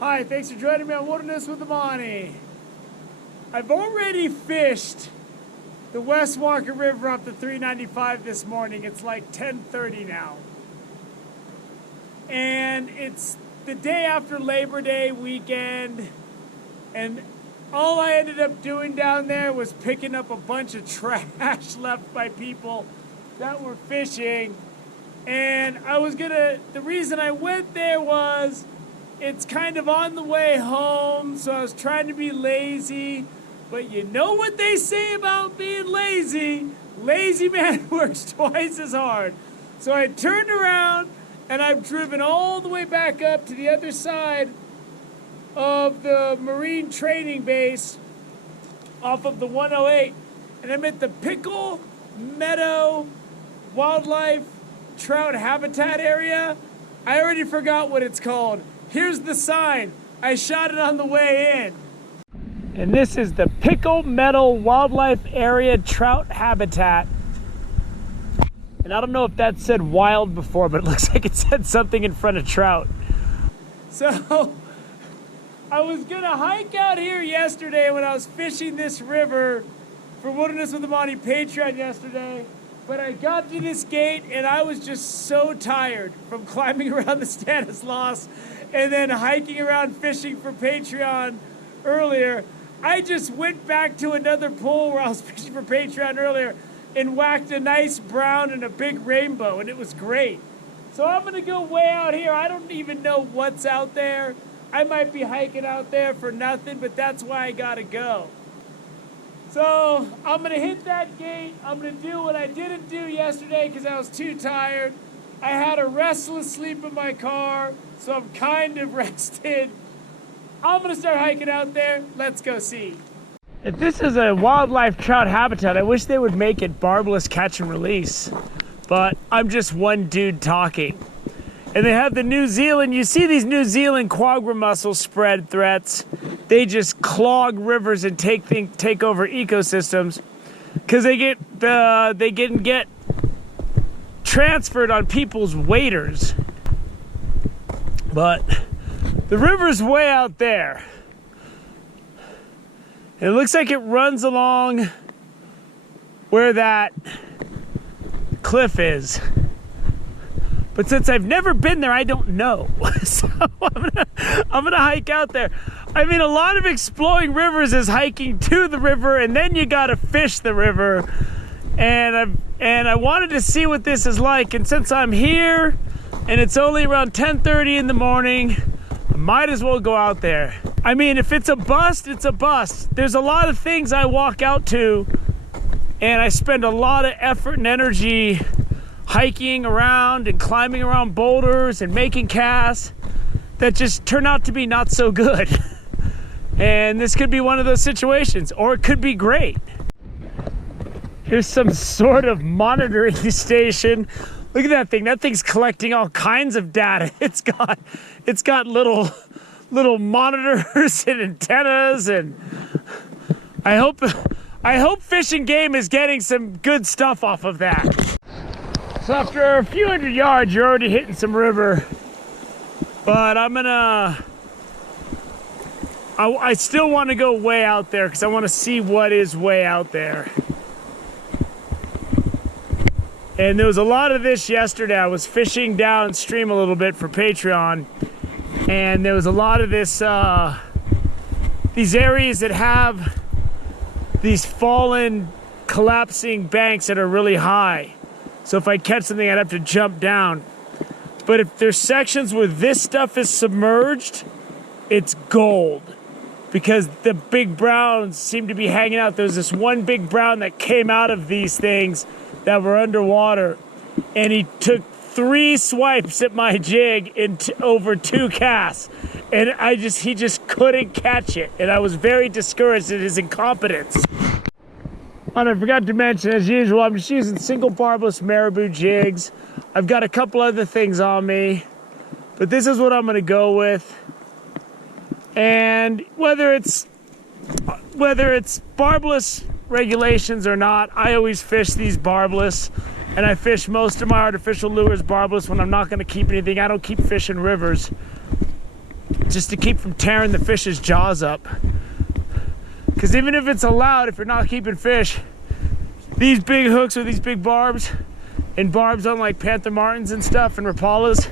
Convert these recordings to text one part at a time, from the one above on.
Hi, thanks for joining me on Wilderness with Amani. I've already fished the West Walker River up to 395 this morning. It's like 10:30 now. And it's the day after Labor Day weekend, and all I ended up doing down there was picking up a bunch of trash left by people that were fishing. And the reason I went there was it's kind of on the way home, so I was trying to be lazy. But you know what they say about being lazy? Lazy man works twice as hard. So I turned around and I've driven all the way back up to the other side of the Marine Training Base off of the 108. And I'm at the Pickle Meadow Wildlife Trout Habitat area. I already forgot what it's called. Here's the sign. I shot it on the way in. And this is the Pickle Meadow Wildlife Area Trout Habitat. And I don't know if that said wild before, but it looks like it said something in front of trout. So I was gonna hike out here yesterday when I was fishing this river for Wilderness with Amani Patreon yesterday. But I got to this gate and I was just so tired from climbing around the Stanislaus and then hiking around fishing for Patreon earlier. I just went back to another pool where I was fishing for Patreon earlier and whacked a nice brown and a big rainbow, and it was great. So I'm gonna go way out here. I don't even know what's out there. I might be hiking out there for nothing, but that's why I gotta go. So I'm gonna hit that gate. I'm gonna do what I didn't do yesterday because I was too tired. I had a restless sleep in my car, so I'm kind of rested. I'm gonna start hiking out there. Let's go see. If this is a wildlife trout habitat, I wish they would make it barbless catch and release. But I'm just one dude talking. And they have the New Zealand, you see these New Zealand quagga mussel spread threats. They just clog rivers and take over ecosystems because they get transferred on people's waders. But the river's way out there. It looks like it runs along where that cliff is. But since I've never been there, I don't know. So I'm gonna hike out there. I mean, a lot of exploring rivers is hiking to the river, and then you gotta fish the river. And I wanted to see what this is like. And since I'm here, and it's only around 10:30 in the morning, I might as well go out there. I mean, if it's a bust, it's a bust. There's a lot of things I walk out to, and I spend a lot of effort and energy hiking around and climbing around boulders and making casts that just turn out to be not so good. And this could be one of those situations, or it could be great. Here's some sort of monitoring station. Look at that thing. That thing's collecting all kinds of data. It's got little monitors and antennas, and I hope Fish and Game is getting some good stuff off of that. So after a few hundred yards, you're already hitting some river. But I still want to go way out there because I want to see what is way out there. And there was a lot of this yesterday. I was fishing downstream a little bit for Patreon, and there was a lot of this, these areas that have these fallen, collapsing banks that are really high. So if I catch something, I'd have to jump down. But if there's sections where this stuff is submerged, it's gold. Because the big browns seem to be hanging out. There was this one big brown that came out of these things that were underwater. And he took 3 swipes at my jig over 2 casts. And he just couldn't catch it. And I was very discouraged at his incompetence. And I forgot to mention, as usual, I'm just using single barbless marabou jigs. I've got a couple other things on me, but this is what I'm gonna go with. And whether it's barbless regulations or not, I always fish these barbless, and I fish most of my artificial lures barbless when I'm not gonna keep anything. I don't keep fish in rivers. just to keep from tearing the fish's jaws up. Because even if it's allowed, if you're not keeping fish, these big hooks or these big barbs, and barbs unlike panther martins and stuff and rapalas,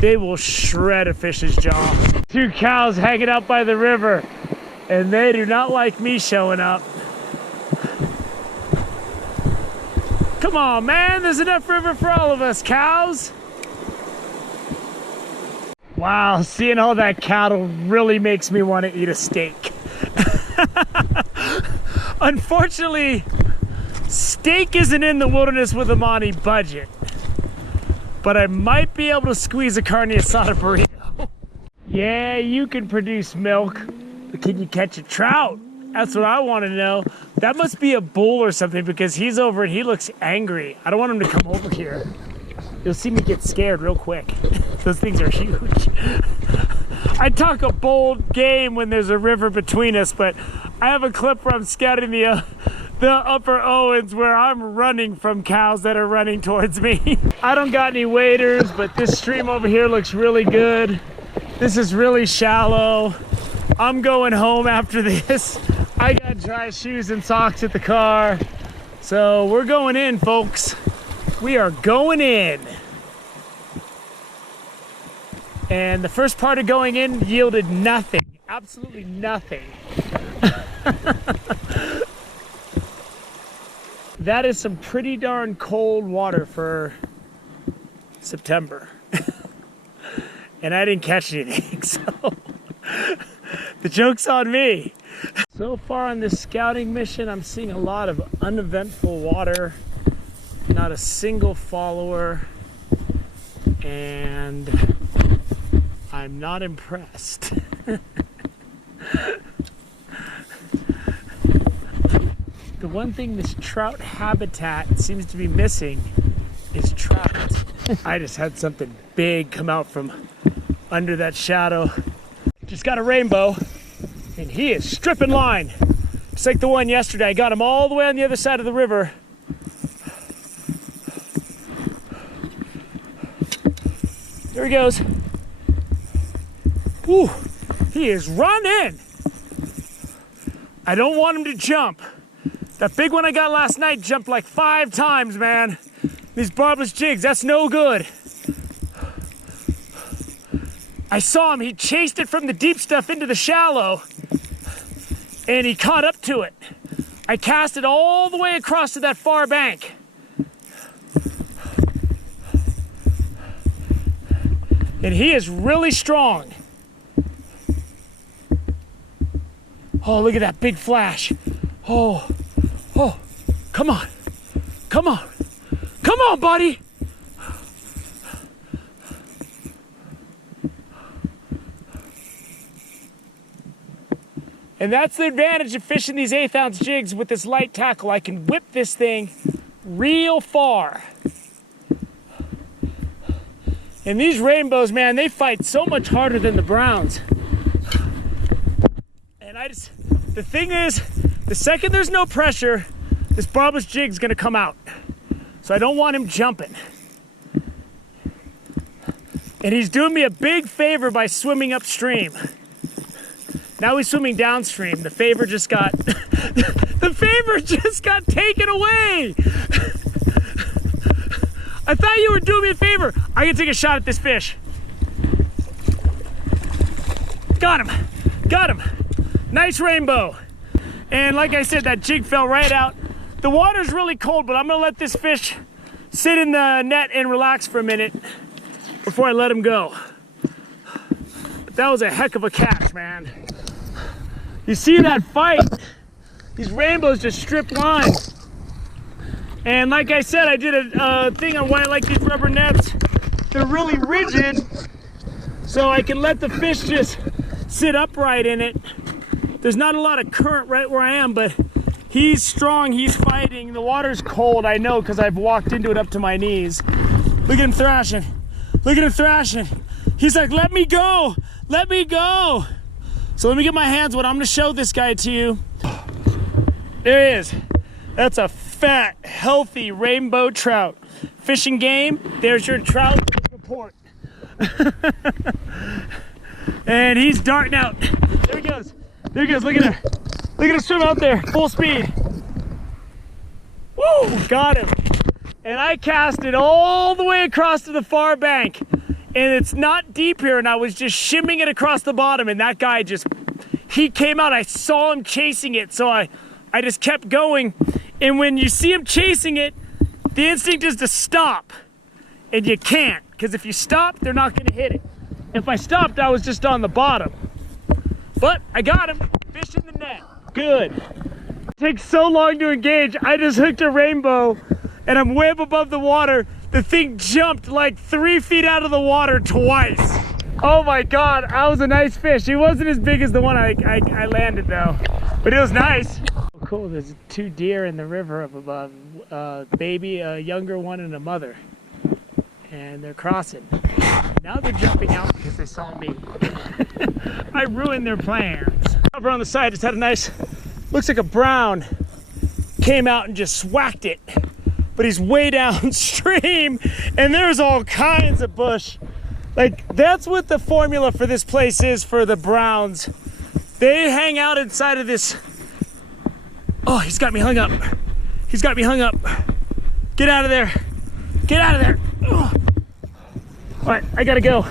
they will shred a fish's jaw. 2 cows hanging out by the river, and they do not like me showing up. Come on, man, there's enough river for all of us, cows. Wow, seeing all that cattle really makes me want to eat a steak. Unfortunately, steak isn't in the Wilderness with Amani budget, but I might be able to squeeze a carne asada burrito. Yeah, you can produce milk, but can you catch a trout? That's what I want to know. That must be a bull or something, because he's over and he looks angry. I don't want him to come over here. You'll see me get scared real quick. Those things are huge. I talk a bold game when there's a river between us, but I have a clip where I'm scouting the upper Owens where I'm running from cows that are running towards me. I don't got any waders, but this stream over here looks really good. This is really shallow. I'm going home after this. I got dry shoes and socks at the car. So we're going in, folks. We are going in. And the first part of going in yielded nothing. Absolutely nothing. That is some pretty darn cold water for September. And I didn't catch anything, so the joke's on me. So far on this scouting mission, I'm seeing a lot of uneventful water, not a single follower, and I'm not impressed. The one thing this trout habitat seems to be missing is trout. I just had something big come out from under that shadow. Just got a rainbow, and he is stripping line. Just like the one yesterday. I got him all the way on the other side of the river. There he goes. Ooh, he is running. I don't want him to jump. That big one I got last night jumped like 5 times, man. These barbless jigs, that's no good. I saw him, he chased it from the deep stuff into the shallow, and he caught up to it. I cast it all the way across to that far bank. And he is really strong. Oh, look at that big flash. Oh, come on. Come on. Come on, buddy. And that's the advantage of fishing these 1/8 ounce jigs with this light tackle. I can whip this thing real far. And these rainbows, man, they fight so much harder than the browns. And the thing is, the second there's no pressure, this barbless jig's gonna come out. So I don't want him jumping. And he's doing me a big favor by swimming upstream. Now he's swimming downstream. The favor just got, the favor just got taken away. I thought you were doing me a favor. I can take a shot at this fish. Got him, got him. Nice rainbow. And like I said, that jig fell right out. The water's really cold, but I'm gonna let this fish sit in the net and relax for a minute before I let him go. But that was a heck of a catch, man. You see that fight? These rainbows just strip line. And like I said, I did a thing on why I like these rubber nets. They're really rigid, so I can let the fish just sit upright in it. There's not a lot of current right where I am, but he's strong, he's fighting. The water's cold, I know, because I've walked into it up to my knees. Look at him thrashing. Look at him thrashing. He's like, let me go, let me go. So let me get my hands wet. I'm gonna show this guy to you. There he is. That's a fat, healthy rainbow trout. Fishing game, there's your trout report. And he's darting out. There he goes. There he goes. Look at him. Look at him swim out there. Full speed. Woo! Got him. And I cast it all the way across to the far bank. And it's not deep here. And I was just shimming it across the bottom. And that guy just, he came out. I saw him chasing it. So I just kept going. And when you see him chasing it, the instinct is to stop. And you can't. Because if you stop, they're not going to hit it. If I stopped, I was just on the bottom. But I got him. Fish in the net. Good. It takes so long to engage. I just hooked a rainbow and I'm way up above the water. The thing jumped like 3 feet out of the water twice. Oh my God, that was a nice fish. He wasn't as big as the one I landed though, but it was nice. Oh, cool, there's 2 deer in the river up above. Baby, a younger one and a mother. And they're crossing. Now they're jumping out because they saw me. I ruined their plans. Over on the side, just had a nice, looks like a brown, came out and just swacked it. But he's way downstream and there's all kinds of bush. Like, that's what the formula for this place is for the browns. They hang out inside of this. Oh, he's got me hung up. He's got me hung up. Get out of there. Get out of there. Oh. All right, I gotta go.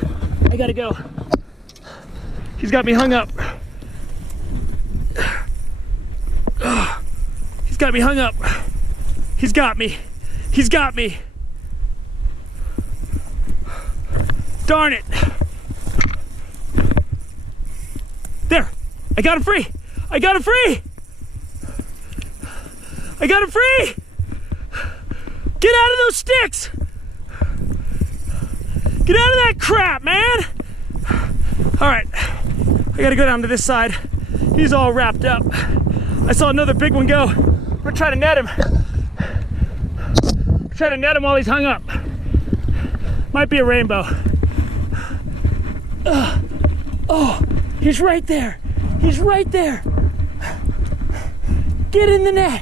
I gotta go. He's got me hung up. Oh. He's got me hung up. He's got me. He's got me. Darn it. There. I got him free. I got him free. I got him free. Get out of those sticks. Get out of that crap, man. All right. I got to go down to this side. He's all wrapped up. I saw another big one go. We're gonna try to net him. Try to net him while he's hung up. Might be a rainbow. Oh, he's right there. He's right there. Get in the net.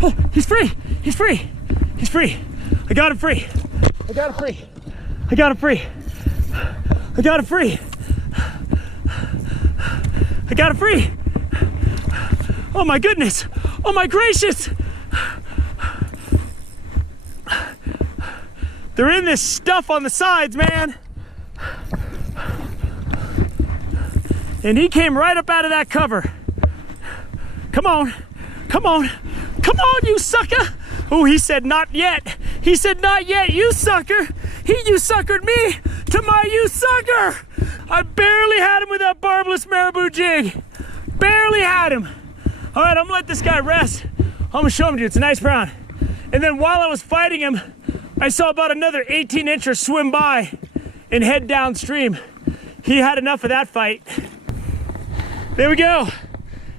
Oh, he's free. He's free. He's free. I got him free. I got him free. I got him free. I got him free. I got him free. Oh my goodness. Oh my gracious. They're in this stuff on the sides, man. And he came right up out of that cover. Come on, come on, come on, you sucker. Oh, he said not yet. He said not yet, you sucker. You suckered me to my you sucker. I barely had him with that barbless marabou jig. Barely had him. All right, I'm gonna let this guy rest. I'm gonna show him to you, it's a nice brown. And then while I was fighting him, I saw about another 18-incher swim by and head downstream. He had enough of that fight. There we go.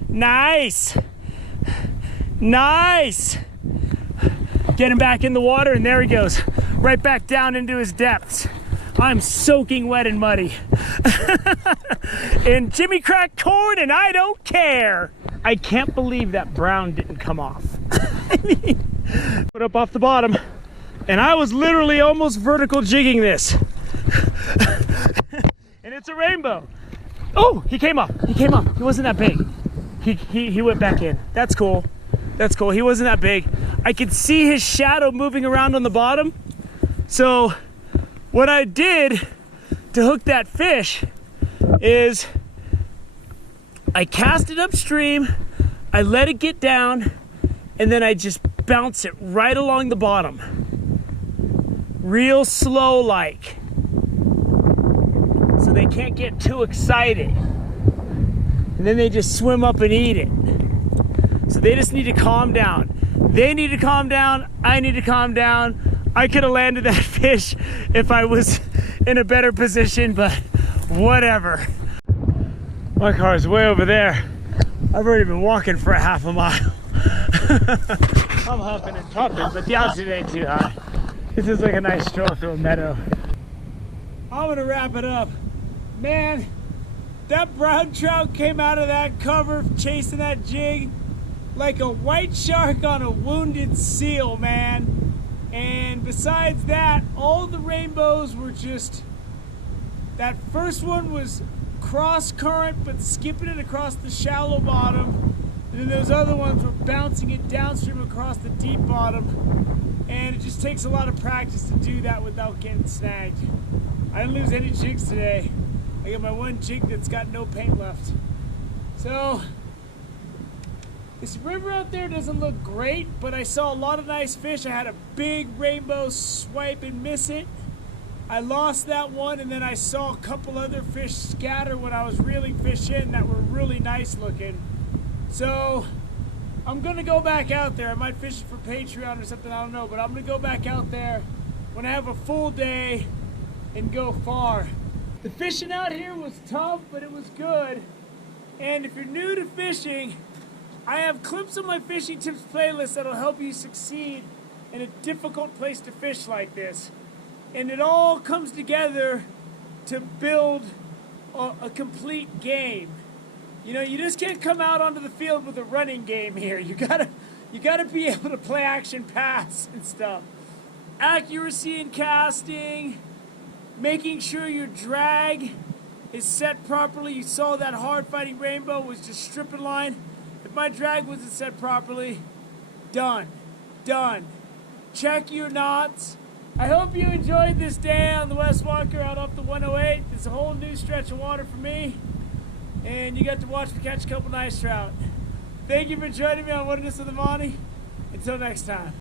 Nice. Nice. Get him back in the water and there he goes. Right back down into his depths. I'm soaking wet and muddy. And Jimmy cracked corn and I don't care. I can't believe that brown didn't come off. I mean, put up off the bottom. And I was literally almost vertical jigging this. And it's a rainbow. Oh, he came up. He came up. He wasn't that big. He went back in. That's cool. That's cool. He wasn't that big. I could see his shadow moving around on the bottom. So what I did to hook that fish is I cast it upstream, I let it get down, and then I just bounce it right along the bottom. Real slow like. So they can't get too excited. And then they just swim up and eat it. So they just need to calm down. They need to calm down. I need to calm down. I could have landed that fish if I was in a better position, but whatever. My car's way over there. I've already been walking for a half a mile. I'm huffing and puffing, but the altitude ain't too high. This is like a nice stroll through a meadow. I'm gonna wrap it up. Man, that brown trout came out of that cover chasing that jig like a white shark on a wounded seal, man. And besides that, all the rainbows were just That first one was cross current, but skipping it across the shallow bottom. And then those other ones were bouncing it downstream across the deep bottom. And it just takes a lot of practice to do that without getting snagged. I didn't lose any jigs today. I got my one jig that's got no paint left. So, this river out there doesn't look great, but I saw a lot of nice fish. I had a big rainbow swipe and miss it. I lost that one, and then I saw a couple other fish scatter when I was reeling fish in that were really nice looking. So I'm gonna go back out there. I might fish for Patreon or something, I don't know, but I'm gonna go back out there when I have a full day and go far. The fishing out here was tough, but it was good. And if you're new to fishing, I have clips on my fishing tips playlist that'll help you succeed in a difficult place to fish like this. And it all comes together to build a complete game. You know, you just can't come out onto the field with a running game here. You gotta be able to play action pass and stuff. Accuracy in casting, making sure your drag is set properly. You saw that hard fighting rainbow was just stripping line. If my drag wasn't set properly, done. Check your knots. I hope you enjoyed this day on the West Walker out up the 108. It's a whole new stretch of water for me. And you got to watch me catch a couple nice trout. Thank you for joining me on Wilderness of the Monty. Until next time.